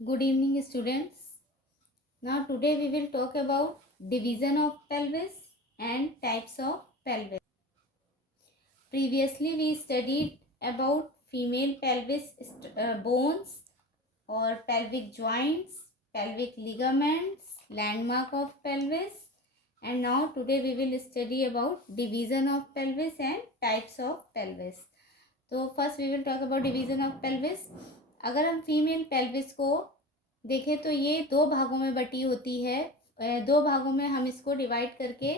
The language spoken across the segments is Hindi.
Good evening, students. Now, today we will talk about division of pelvis and types of pelvis. Previously, we studied about female pelvis bones or pelvic joints, pelvic ligaments, landmark of pelvis, and now today we will study about division of pelvis and types of pelvis. तो first we will talk about division of pelvis. अगर हम फीमेल पेल्विस को देखें तो ये दो भागों में बटी होती है. दो भागों में हम इसको डिवाइड करके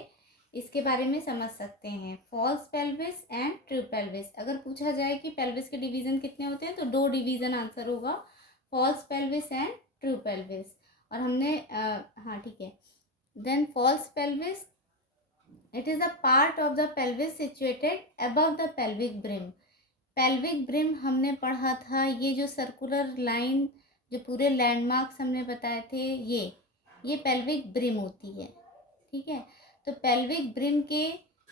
इसके बारे में समझ सकते हैं, false pelvis and true pelvis. अगर पूछा जाए कि पेल्विस के डिवीजन कितने होते हैं तो दो डिवीजन आंसर होगा, false pelvis and true pelvis. और हमने हाँ ठीक है. Then false pelvis, it is a part of the pelvis situated above the pelvic brim. Pelvic brim हमने पढ़ा था, ये जो सर्कुलर लाइन जो पूरे लैंडमार्क्स हमने बताए थे, ये पेल्विक ब्रिम होती है. ठीक है, तो पेल्विक ब्रिम के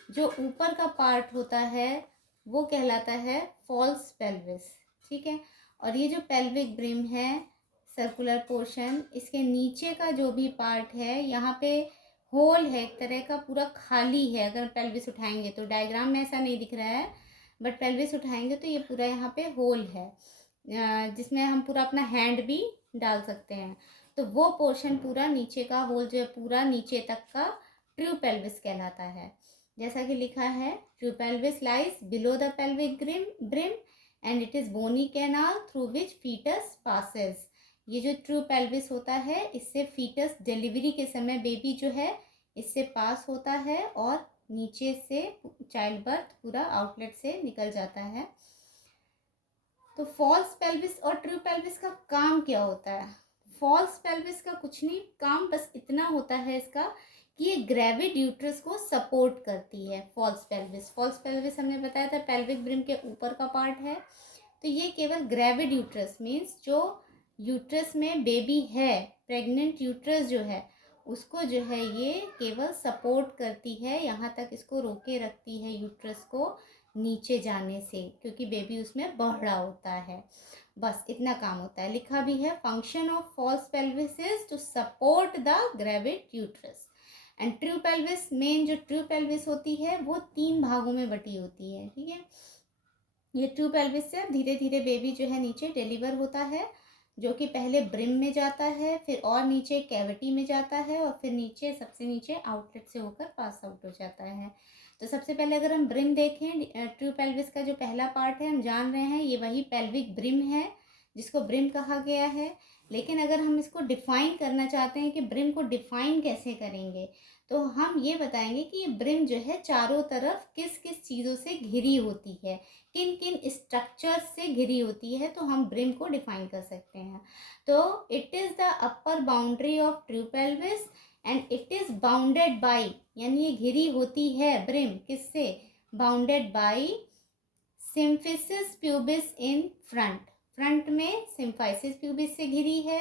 जो ऊपर का पार्ट होता है वो कहलाता है फॉल्स पेल्विस. ठीक है, और ये जो पेल्विक ब्रिम है सर्कुलर पोर्शन, इसके नीचे का जो भी पार्ट है यहाँ पे होल है, एक तरह का पूरा खाली है. अगर पेल्विस उठाएंगे तो डायग्राम में ऐसा नहीं दिख रहा है, बट पेल्विस उठाएंगे तो ये पूरा यहाँ पे होल है जिसमें हम पूरा अपना हैंड भी डाल सकते हैं. तो वो पोर्शन पूरा नीचे का होल जो है पूरा नीचे तक का ट्रू पेल्विस कहलाता है. जैसा कि लिखा है, true pelvis lies below the pelvic brim and it is bony canal through which foetus passes. ये जो ट्रू पेल्विस होता है इससे फीटस डिलीवरी के समय बेबी जो है इससे पास होता है और नीचे से चाइल्ड बर्थ पूरा आउटलेट से निकल जाता है. तो फॉल्स पेल्विस और ट्रू पेल्विस का काम क्या होता है? फॉल्स पेल्विस का कुछ नहीं काम, बस इतना होता है इसका कि ये ग्रेविड यूट्रस को सपोर्ट करती है. फॉल्स पेल्विस हमने बताया था पेल्विक ब्रिम के ऊपर का पार्ट है. तो ये केवल ग्रेविड यूट्रस मीन्स जो यूट्रस में बेबी है, प्रेग्नेंट यूट्रस जो है उसको जो है ये केवल सपोर्ट करती है, यहाँ तक इसको रोके रखती है यूट्रस को नीचे जाने से, क्योंकि बेबी उसमें बढ़ रहा होता है. बस इतना काम होता है. लिखा भी है, function of false pelvis is to support the gravid uterus. And true pelvis, main जो ट्रू पेल्विस होती है वो 3 भागों में बटी होती है. ठीक है, ये ट्रू पेल्विस से धीरे धीरे बेबी जो है नीचे डिलीवर होता है, जो कि पहले ब्रिम में जाता है, फिर और नीचे कैविटी में जाता है और फिर नीचे सबसे नीचे आउटलेट से होकर पास आउट हो जाता है. तो सबसे पहले अगर हम ब्रिम देखें, ट्रू पेल्विस का जो पहला पार्ट है हम जान रहे हैं ये वही पेल्विक ब्रिम है जिसको ब्रिम कहा गया है. लेकिन अगर हम इसको डिफाइन करना चाहते हैं कि ब्रिम को डिफाइन कैसे करेंगे, तो हम ये बताएंगे कि ये ब्रिम जो है चारों तरफ किस किस चीज़ों से घिरी होती है, किन किन स्ट्रक्चर्स से घिरी होती है, तो हम ब्रिम को डिफाइन कर सकते हैं. तो it is the upper boundary of true pelvis and it is bounded by, यानी ये घिरी होती है ब्रिम किससे, bounded by symphysis pubis in front में सिम्फाइसिस प्यूबिस से घिरी है,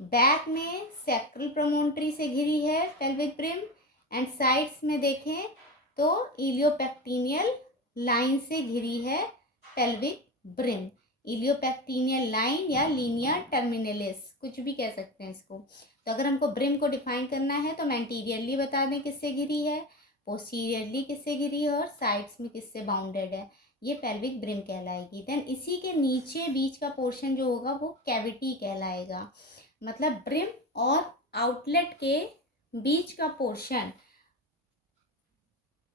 बैक में सैक्रल प्रोमोन्ट्री से घिरी है पेल्विक ब्रिम, एंड साइड्स में देखें तो इलियोपेक्टिनियल लाइन से घिरी है पेल्विक ब्रिम. इलियोपेक्टिनियल लाइन या लीनिया टर्मिनलिस कुछ भी कह सकते हैं इसको. तो अगर हमको ब्रिम को डिफाइन करना है तो एंटीरियरली बता दें किससे घिरी है, पोस्टीरियरली किससे घिरी है और साइड्स में किससे बाउंडेड है, ये पेल्विक ब्रिम कहलाएगी. देन इसी के नीचे बीच का पोर्शन जो होगा वो कैविटी कहलाएगा. मतलब ब्रिम और आउटलेट के बीच का पोर्शन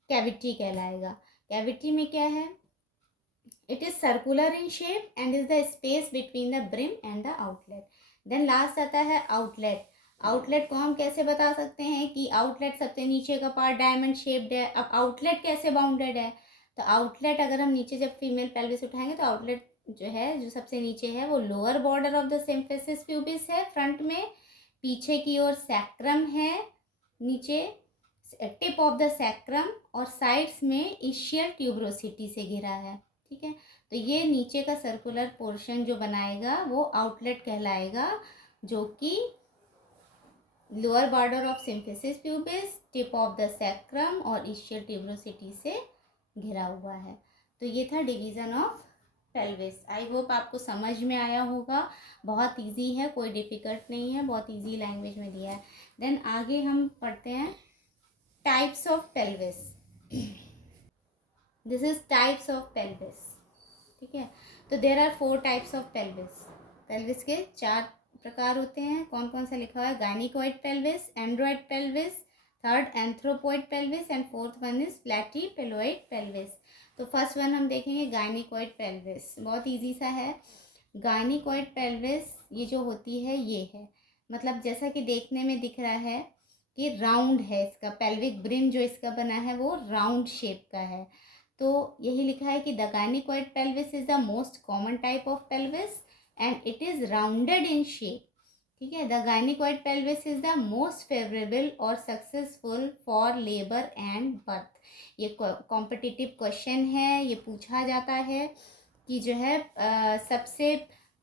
कैविटी कहलाएगा. कैविटी में क्या है, it is circular in shape and is the space between the brim and the outlet. Then last आता है आउटलेट. आउटलेट को हम कैसे बता सकते हैं कि आउटलेट सबसे नीचे का पार्ट डायमंड शेप्ड है. अब आउटलेट कैसे बाउंडेड है, तो आउटलेट अगर हम नीचे जब फीमेल पेल्विस उठाएंगे तो आउटलेट जो है जो सबसे नीचे है वो lower border of the symphysis pubis है फ्रंट में, पीछे की ओर सैक्रम है, नीचे टिप ऑफ द सैक्रम और साइड्स में इशियल ट्यूबरोसिटी से घिरा है. ठीक है, तो ये नीचे का सर्कुलर पोर्शन जो बनाएगा वो आउटलेट कहलाएगा, जो कि lower border of symphysis pubis, tip of the sacrum और इशियल ट्यूबरोसिटी से घिरा हुआ है. तो ये था division of pelvis. I hope आपको समझ में आया होगा। बहुत इजी है, कोई डिफ़िकल्ट नहीं है, बहुत इजी लैंग्वेज में दिया है। देन आगे हम पढ़ते हैं types of pelvis. This is types of pelvis, ठीक है। तो there are 4 types of pelvis. Pelvis के 4 प्रकार होते हैं। कौन कौन सा लिखा हुआ है? Gynaecoid pelvis, android pelvis, third anthropoid pelvis and fourth one is platypelloid pelvis. तो फर्स्ट वन हम देखेंगे गायनिकॉइड पेल्विस। बहुत इजी सा है। गायनिकॉइड पेल्विस ये जो होती है ये है, मतलब जैसा कि देखने में दिख रहा है कि राउंड है, इसका पेल्विक ब्रिम जो इसका बना है वो राउंड शेप का है। तो यही लिखा है कि the gynaecoid pelvis is the most common type of pelvis and it is rounded in shape, ठीक है। The gynaecoid pelvis is the most favourable और successful for labour and birth. ये कॉम्पिटिटिव क्वेश्चन है, ये पूछा जाता है कि जो है सबसे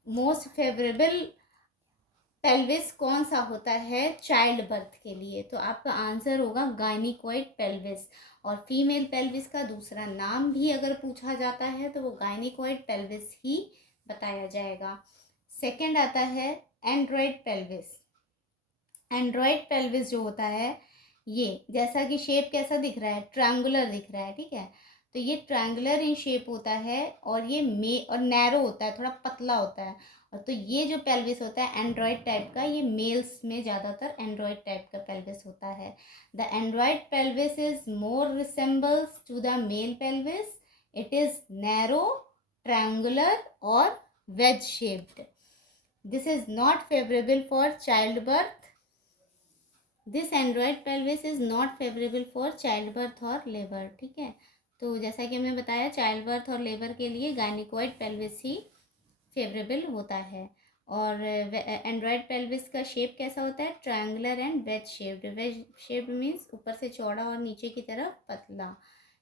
मोस्ट फेवरेबल पेल्विस कौन सा होता है चाइल्ड बर्थ के लिए। तो आपका आंसर होगा गायनिकॉइड पेल्विस। और फीमेल पेल्विस का दूसरा नाम भी अगर पूछा जाता है तो वो गायनिकॉइड पेल्विस ही बताया जाएगा। सेकंड आता है एंड्रॉइड पेल्विस। एंड्रॉइड पेल्विस जो होता है ये, जैसा कि शेप कैसा दिख रहा है, ट्रायंगुलर दिख रहा है, ठीक है। तो ये ट्रायंगुलर इन शेप होता है और ये और नैरो होता है, थोड़ा पतला होता है। और तो ये जो पेल्विस होता है एंड्रॉइड टाइप का, ये मेल्स में ज़्यादातर एंड्रॉइड टाइप का पेल्विस होता है। The android pelvis is more resembles to the male pelvis. It is narrow, triangular और wedge shaped. This is not favourable for child birth. This android pelvis is not favourable for child birth और लेबर, ठीक है। तो जैसा कि हमने बताया चाइल्ड बर्थ और लेबर के लिए गायनिकॉइड पेल्विस ही फेवरेबल होता है। और एंड्रॉइड पेल्विस का शेप कैसा होता है? Triangular and wedge shaped. Wedge shaped means ऊपर से चौड़ा और नीचे की तरफ पतला,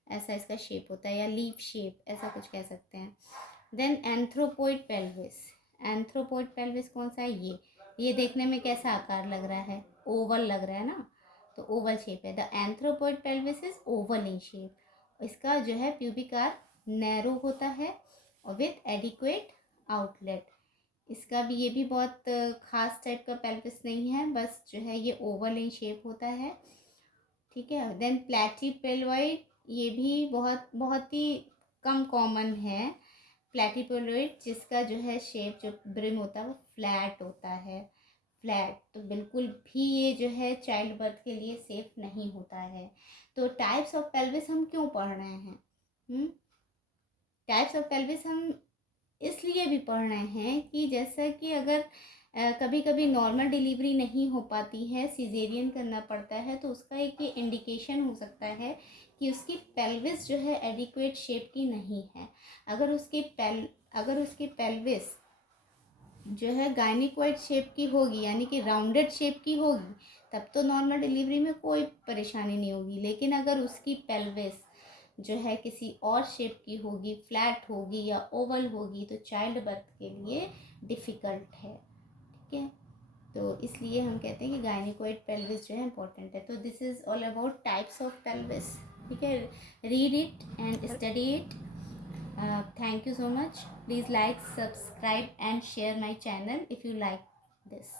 ऐसा इसका शेप होता है, या लीफ शेप, ऐसा कुछ कह सकते हैं। Then anthropoid pelvis. Anthropoid pelvis कौन सा है? ये देखने में कैसा आकार लग रहा है? ओवल लग रहा है ना, तो ओवल शेप है। The anthropoid pelvis is oval in shape. इसका जो है प्यूबिक आर्क नैरो होता है और विथ एडिक्वेट आउटलेट। इसका भी, ये भी बहुत खास टाइप का पेल्विस नहीं है, बस जो है ये ओवल इन शेप होता है, ठीक है। देन प्लैटीपेलोइड, ये भी बहुत बहुत ही कम कॉमन है। प्लैटीपेलोइड जिसका जो है शेप, जो ब्रिम होता है वो फ्लैट होता है, फ्लैट। तो बिल्कुल भी ये जो है चाइल्ड बर्थ के लिए सेफ नहीं होता है। तो टाइप्स ऑफ पेल्विस हम क्यों पढ़ रहे हैं? टाइप्स ऑफ पेल्विस हम इसलिए भी पढ़ रहे हैं कि जैसा कि अगर कभी कभी नॉर्मल डिलीवरी नहीं हो पाती है, सिजेरियन करना पड़ता है, तो उसका एक ये इंडिकेशन हो सकता है कि उसकी पेल्विस जो है एडिक्वेट शेप की नहीं है। अगर उसकी पेल्विस जो है गायनिकॉइड शेप की होगी, यानी कि राउंडेड शेप की होगी, तब तो नॉर्मल डिलीवरी में कोई परेशानी नहीं होगी। लेकिन अगर उसकी पेल्विस जो है किसी और शेप की होगी, फ्लैट होगी या ओवल होगी, तो चाइल्ड बर्थ के लिए डिफ़िकल्ट है, ठीक है। तो इसलिए हम कहते हैं कि गायनिकॉइड पेल्विस जो है इंपॉर्टेंट है। तो this is all about types of pelvis, ठीक है। Read it and study it. Thank you so much. Please like, subscribe and share my channel if you like this.